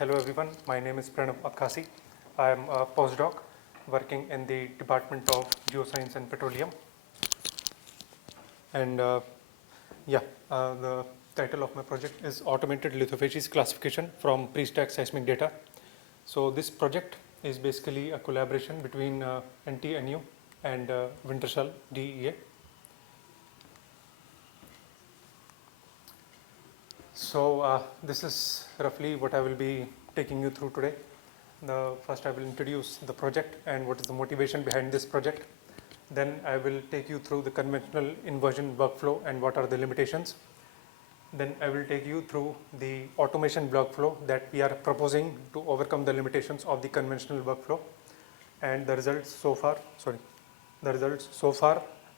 Hello everyone, my name is Pranav Audhkhasi. I am a postdoc working in the Department of Geoscience and Petroleum. And the title of my project is Automated Lithophases Classification from Pre-stack Seismic Data. So this project is basically a collaboration between NTNU and Wintershall DEA. So this is roughly what I will be taking you through today. First I will introduce the project and what is the motivation behind this project. Then I will take you through the conventional inversion workflow and what are the limitations. Then I will take you through the automation workflow that we are proposing to overcome the limitations of the conventional workflow and the results so far,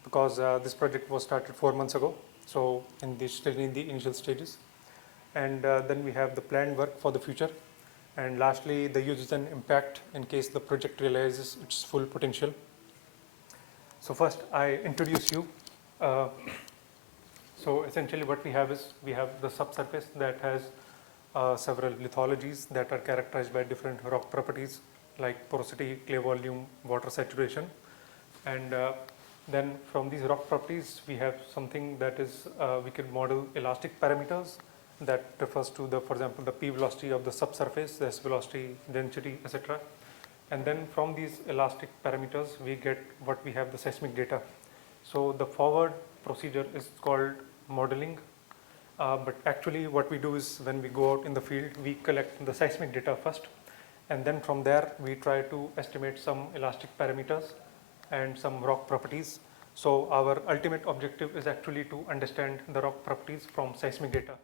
because this project was started 4 months ago, so still in the initial stages. And then we have the planned work for the future. And lastly, the use and impact in case the project realizes its full potential. So first, I introduce you. So essentially what we have is, we have the subsurface that has several lithologies that are characterized by different rock properties like porosity, clay volume, water saturation. And then from these rock properties, we have something that is, we can model elastic parameters that refers to for example, the P velocity of the subsurface, the S velocity, density, etc. And then from these elastic parameters, we get what we have the seismic data. So the forward procedure is called modeling. But actually what we do is when we go out in the field, we collect the seismic data first. And then from there, we try to estimate some elastic parameters and some rock properties. So our ultimate objective is actually to understand the rock properties from seismic data.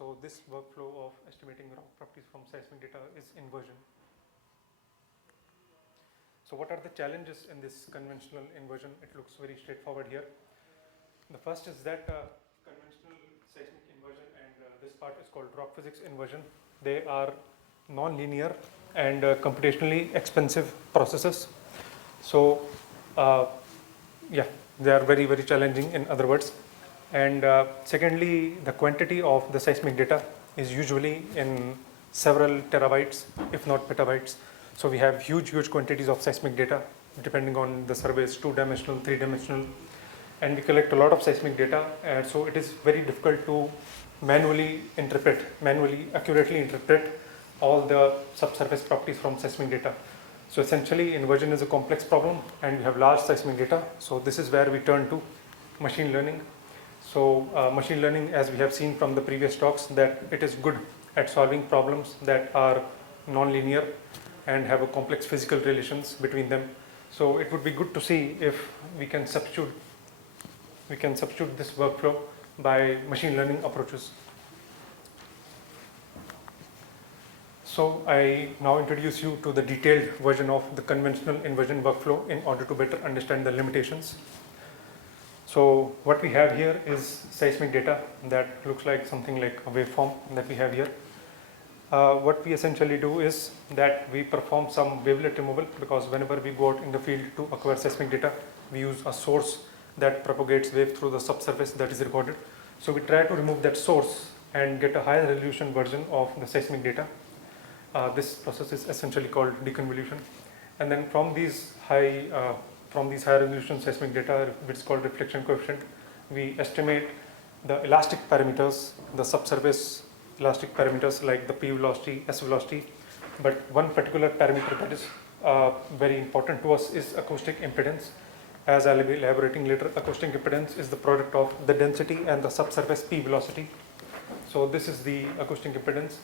So this workflow of estimating rock properties from seismic data is inversion. So what are the challenges in this conventional inversion? It looks very straightforward here. The first is that conventional seismic inversion and this part is called rock physics inversion. They are non-linear and computationally expensive processes. So they are very, very challenging in other words. And secondly, the quantity of the seismic data is usually in several terabytes, if not petabytes. So we have huge quantities of seismic data, depending on the surveys, 2-dimensional, 3-dimensional. And we collect a lot of seismic data. And so it is very difficult to manually accurately interpret all the subsurface properties from seismic data. So essentially, inversion is a complex problem and we have large seismic data. So this is where we turn to machine learning. So machine learning, as we have seen from the previous talks, that it is good at solving problems that are non-linear and have a complex physical relations between them. So it would be good to see if we can substitute this workflow by machine learning approaches. So I now introduce you to the detailed version of the conventional inversion workflow in order to better understand the limitations. So what we have here is seismic data that looks like something like a waveform that we have here. What we essentially do is that we perform some wavelet removal, because whenever we go out in the field to acquire seismic data, we use a source that propagates wave through the subsurface that is recorded. So we try to remove that source and get a higher resolution version of the seismic data. This process is essentially called deconvolution. And then from these high resolution seismic data, which is called reflection coefficient, we estimate the elastic parameters, the subsurface elastic parameters like the P velocity, S velocity. But one particular parameter that is very important to us is acoustic impedance. As I'll be elaborating later, acoustic impedance is the product of the density and the subsurface P velocity. So this is the acoustic impedance.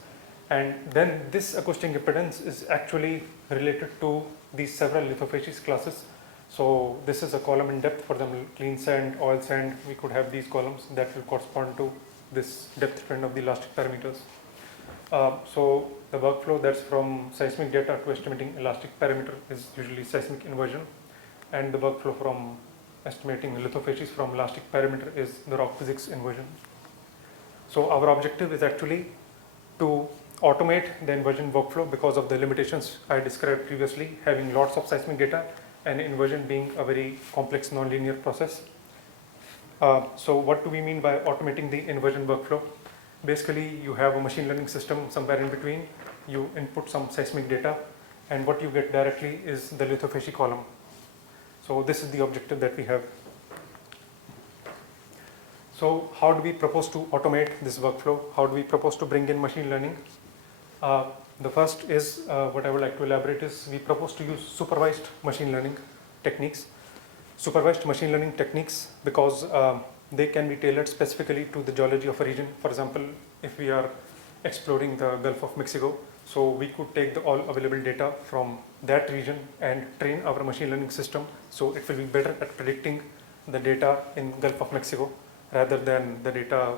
And then this acoustic impedance is actually related to these several lithophases classes. So this is a column in depth for the clean sand, oil sand. We could have these columns that will correspond to this depth trend of the elastic parameters. So the workflow that's from seismic data to estimating elastic parameter is usually seismic inversion. And the workflow from estimating lithophases from elastic parameter is the rock physics inversion. So our objective is actually to automate the inversion workflow because of the limitations I described previously, having lots of seismic data and inversion being a very complex nonlinear process. So what do we mean by automating the inversion workflow? Basically, you have a machine learning system somewhere in between you input some seismic data, and what you get directly is the lithofacy column. So this is the objective that we have. So how do we propose to automate this workflow? How do we propose to bring in machine learning? The first is, what I would like to elaborate is, we propose to use supervised machine learning techniques. Supervised machine learning techniques because they can be tailored specifically to the geology of a region. For example, if we are exploring the Gulf of Mexico, so we could take the all available data from that region and train our machine learning system, so it will be better at predicting the data in Gulf of Mexico rather than the data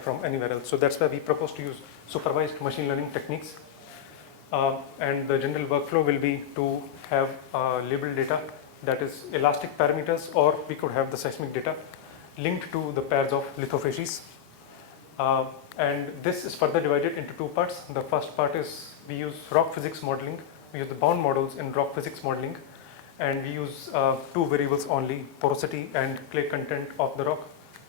from anywhere else. So that's why we propose to use supervised machine learning techniques. And the general workflow will be to have labeled data, that is elastic parameters, or we could have the seismic data linked to the pairs of lithofacies. And this is further divided into two parts. The first part is we use rock physics modeling. We use the bound models in rock physics modeling, and we use two variables only, porosity and clay content of the rock.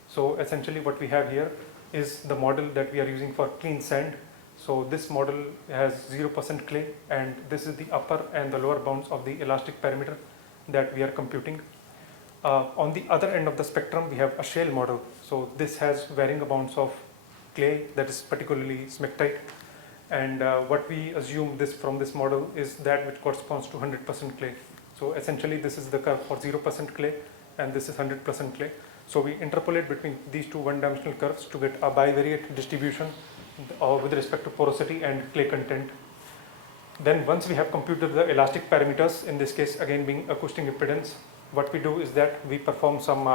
So essentially what we have here is the model that we are using for clean sand. So this model has 0% clay, and this is the upper and the lower bounds of the elastic parameter that we are computing. On the other end of the spectrum, we have a shale model. So this has varying amounts of clay, that is particularly smectite. And what we assume from this model is that which corresponds to 100% clay. So essentially this is the curve for 0% clay, and this is 100% clay. So we interpolate between these two one-dimensional curves to get a bivariate distribution with respect to porosity and clay content. Then once we have computed the elastic parameters, in this case again being acoustic impedance, what we do is that we perform some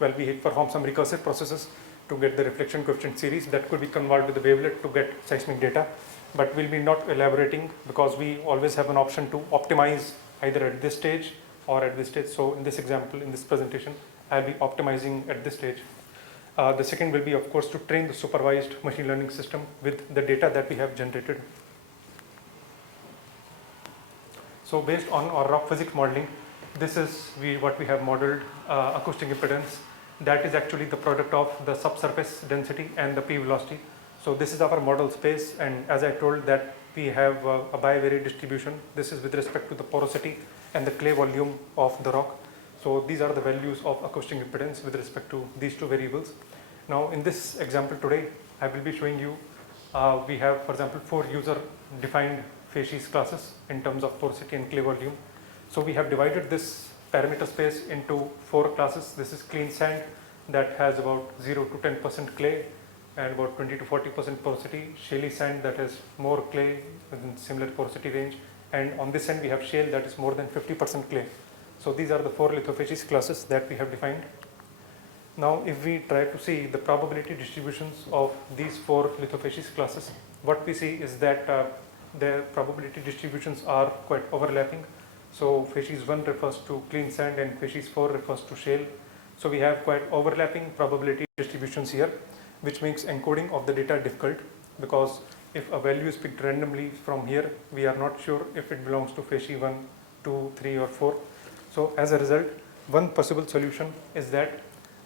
recursive processes to get the reflection coefficient series that could be converted to the wavelet to get seismic data. But we'll be not elaborating because we always have an option to optimize either at this stage or at this stage. So in this example, in this presentation, I'll be optimizing at this stage. The second will be, of course, to train the supervised machine learning system with the data that we have generated. So based on our rock physics modeling, this is what we have modeled acoustic impedance. That is actually the product of the subsurface density and the P velocity. So this is our model space, and as I told that we have a bivariate distribution. This is with respect to the porosity and the clay volume of the rock. So these are the values of acoustic impedance with respect to these two variables. Now in this example today, I will be showing you, we have, for example, 4 user-defined facies classes in terms of porosity and clay volume. So we have divided this parameter space into 4 classes. This is clean sand that has about 0 to 10% clay and about 20 to 40% porosity. Shaly sand that has more clay within similar porosity range. And on this end we have shale that is more than 50% clay. So these are the 4 lithofacies classes that we have defined. Now if we try to see the probability distributions of these 4 lithofacies classes, what we see is that their probability distributions are quite overlapping. So facies 1 refers to clean sand and facies 4 refers to shale. So we have quite overlapping probability distributions here, which makes encoding of the data difficult, because if a value is picked randomly from here, we are not sure if it belongs to facie 1, 2, 3 or 4. So as a result, one possible solution is that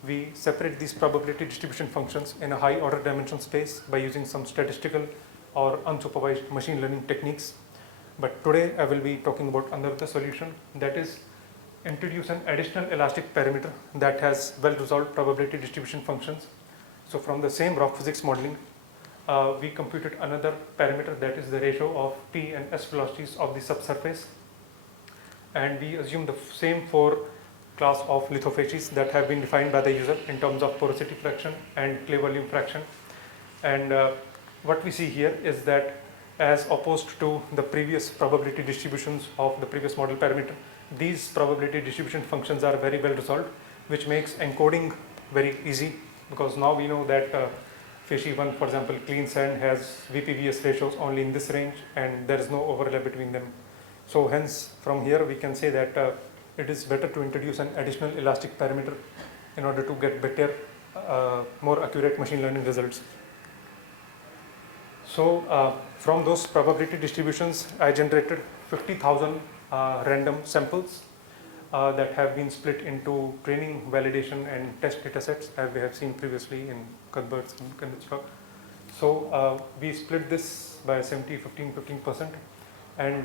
we separate these probability distribution functions in a high order dimension space by using some statistical or unsupervised machine learning techniques. But today I will be talking about another solution, that is introduce an additional elastic parameter that has well resolved probability distribution functions. So from the same rock physics modeling, we computed another parameter, that is the ratio of P and S velocities of the subsurface. And we assume the same 4 class of lithofacies that have been defined by the user in terms of porosity fraction and clay volume fraction. And what we see here is that as opposed to the previous probability distributions of the previous model parameter, these probability distribution functions are very well resolved, which makes encoding very easy, because now we know that facie 1, for example, clean sand has VPVS ratios only in this range and there is no overlap between them. So hence from here we can say that it is better to introduce an additional elastic parameter in order to get better, more accurate machine learning results. So from those probability distributions, I generated 50,000 random samples that have been split into training, validation and test datasets, as we have seen previously in Cuthbert's and Convolutional. So we split this by 70, 15, 15%. And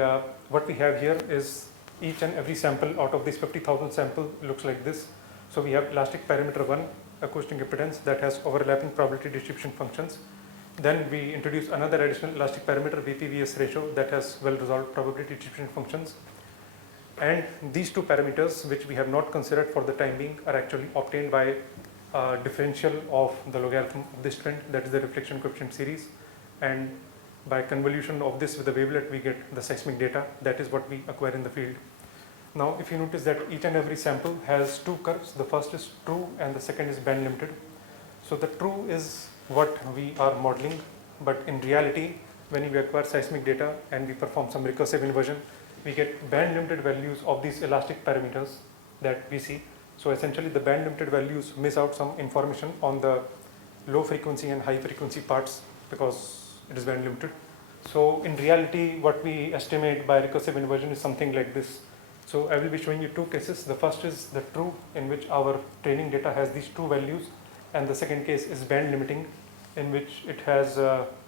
what we have here is each and every sample out of this 50,000 sample looks like this. So we have elastic parameter 1, acoustic impedance, that has overlapping probability distribution functions. Then we introduce another additional elastic parameter, VP-VS ratio, that has well-resolved probability distribution functions. And these two parameters, which we have not considered for the time being, are actually obtained by differential of the logarithm of this trend, that is the reflection coefficient series. And by convolution of this with the wavelet, we get the seismic data. That is what we acquire in the field. Now, if you notice that each and every sample has two curves. The first is true and the second is band limited. So the true is what we are modeling, but in reality, when we acquire seismic data and we perform some recursive inversion, we get band limited values of these elastic parameters that we see. So essentially, the band limited values miss out some information on the low frequency and high frequency parts because it is band limited. So in reality, what we estimate by recursive inversion is something like this. So I will be showing you two cases. The first is the true, in which our training data has these two values, and the second case is band limiting, in which it has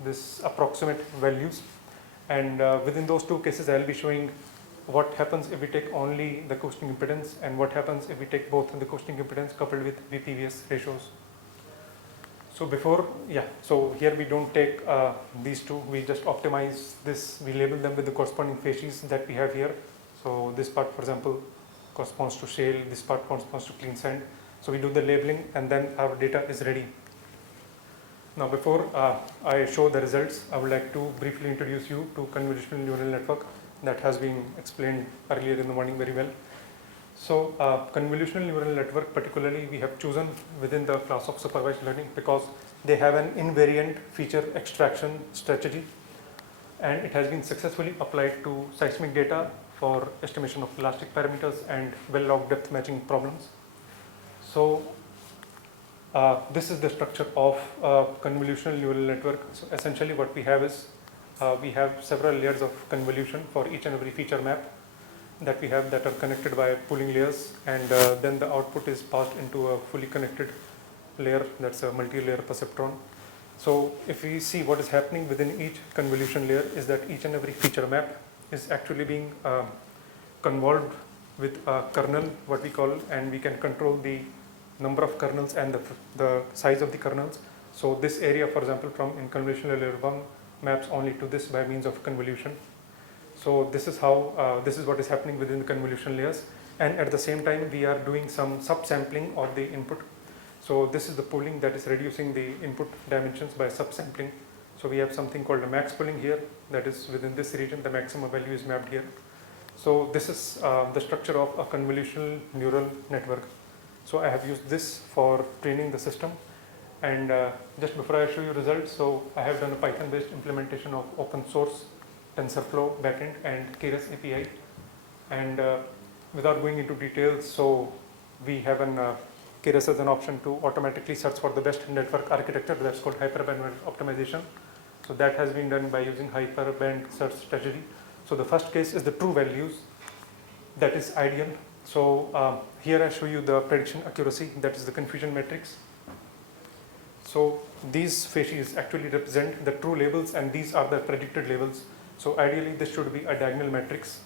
this approximate values. And within those two cases, I will be showing what happens if we take only the acoustic impedance and what happens if we take both the acoustic impedance coupled with VP-VS ratios. So so here we don't take these two, we just optimize this, we label them with the corresponding facies that we have here. So this part, for example, corresponds to shale, this part corresponds to clean sand. So we do the labeling and then our data is ready. Now before I show the results, I would like to briefly introduce you to convolutional neural network that has been explained earlier in the morning very well. So convolutional neural network particularly we have chosen within the class of supervised learning because they have an invariant feature extraction strategy, and it has been successfully applied to seismic data for estimation of elastic parameters and well-log depth matching problems. So this is the structure of convolutional neural network. So essentially what we have is we have several layers of convolution for each and every feature map that we have that are connected by pooling layers, and then the output is passed into a fully connected layer, that's a multi-layer perceptron. So if we see what is happening within each convolution layer is that each and every feature map is actually being convolved with a kernel, what we call, and we can control the number of kernels and the size of the kernels. So this area, for example, from in convolutional layer 1 maps only to this by means of convolution. So this is how this is what is happening within the convolution layers, and at the same time we are doing some subsampling of the input. So this is the pooling that is reducing the input dimensions by subsampling. So we have something called a max pooling here, that is within this region the maximum value is mapped here. So this is the structure of a convolutional neural network. So I have used this for training the system, and just before I show you results, so I have done a Python based implementation of open source TensorFlow backend and Keras API, and without going into details, so we have an Keras as an option to automatically search for the best network architecture, that's called hyperband optimization. So that has been done by using hyperband search strategy. So the first case is the true values, that is ideal. So here I show you the prediction accuracy, that is the confusion matrix. So these facies actually represent the true labels and these are the predicted labels. So ideally this should be a diagonal matrix,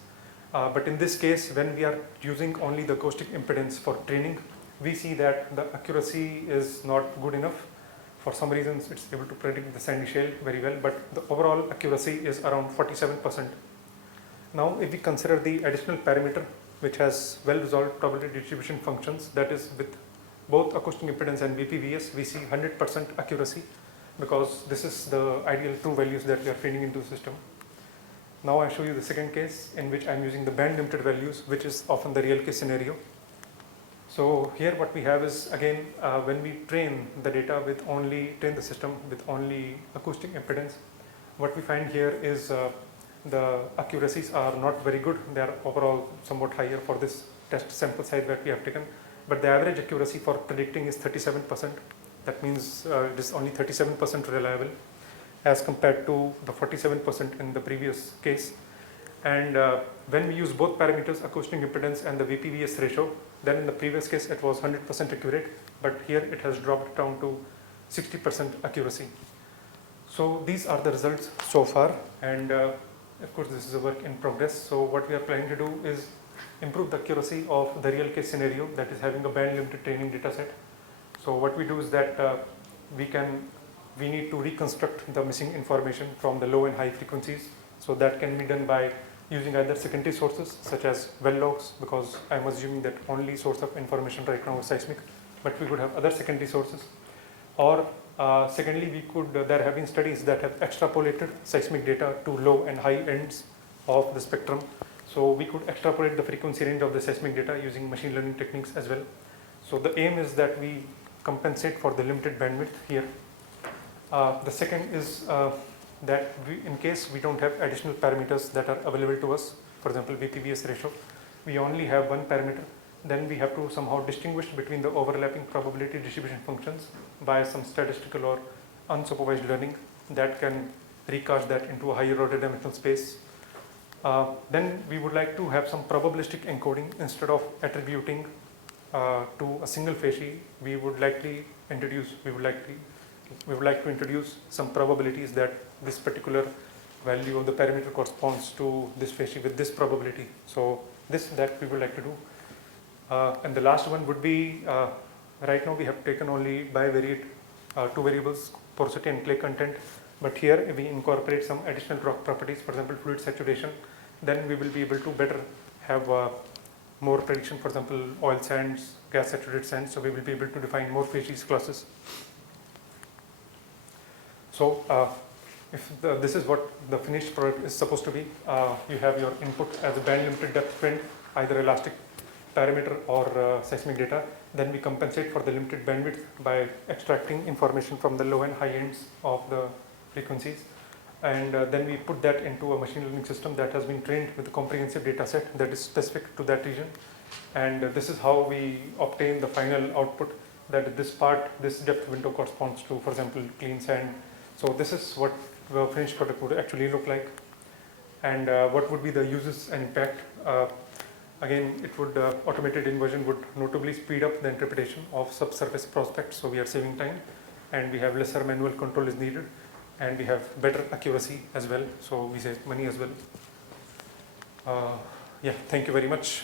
but in this case when we are using only the acoustic impedance for training, we see that the accuracy is not good enough. For some reasons it's able to predict the sandy shale very well, but the overall accuracy is around 47%. Now if we consider the additional parameter which has well resolved probability distribution functions, that is with both acoustic impedance and VP-VS, we see 100% accuracy because this is the ideal true values that we are training into the system. Now I show you the second case in which I am using the band limited values, which is often the real case scenario. So here what we have is again when we train the data with train the system with only acoustic impedance, what we find here is the accuracies are not very good. They are overall somewhat higher for this test sample size that we have taken, but the average accuracy for predicting is 37%. That means it is only 37% reliable as compared to the 47% in the previous case. And when we use both parameters, acoustic impedance and the VP-VS ratio, then in the previous case it was 100% accurate, but here it has dropped down to 60% accuracy. So these are the results so far, and of course this is a work in progress. So what we are planning to do is improve the accuracy of the real case scenario that is having a band limited training data set. So what we do is that we need to reconstruct the missing information from the low and high frequencies. So that can be done by using either secondary sources such as well logs, because I'm assuming that only source of information right now is seismic, but we could have other secondary sources. Or secondly, we could, there have been studies that have extrapolated seismic data to low and high ends of the spectrum. So we could extrapolate the frequency range of the seismic data using machine learning techniques as well. So the aim is that we compensate for the limited bandwidth here. The second is that in case we don't have additional parameters that are available to us, for example VPVS ratio, we only have one parameter, then we have to somehow distinguish between the overlapping probability distribution functions by some statistical or unsupervised learning that can recast that into a higher order dimensional space. Then we would like to have some probabilistic encoding. Instead of attributing to a single facie, we would like to introduce some probabilities that this particular value of the parameter corresponds to this facie with this probability. So that we would like to do. And the last one would be, right now we have taken only bivariate two variables, porosity and clay content, but here if we incorporate some additional rock properties, for example fluid saturation, then we will be able to better have more prediction, for example oil sands, gas saturated sands, so we will be able to define more facies classes. So if this is what the finished product is supposed to be, you have your input as a band limited depth trend, either elastic parameter or seismic data. Then we compensate for the limited bandwidth by extracting information from the low and high ends of the frequencies, and then we put that into a machine learning system that has been trained with a comprehensive data set that is specific to that region. And this is how we obtain the final output, that this depth window corresponds to, for example, clean sand. So this is what the finished product would actually look like. And what would be the uses and impact? Again, it would automated inversion would notably speed up the interpretation of subsurface prospects, so we are saving time, and we have lesser manual control is needed, and we have better accuracy as well, so we save money as well. Yeah, thank you very much.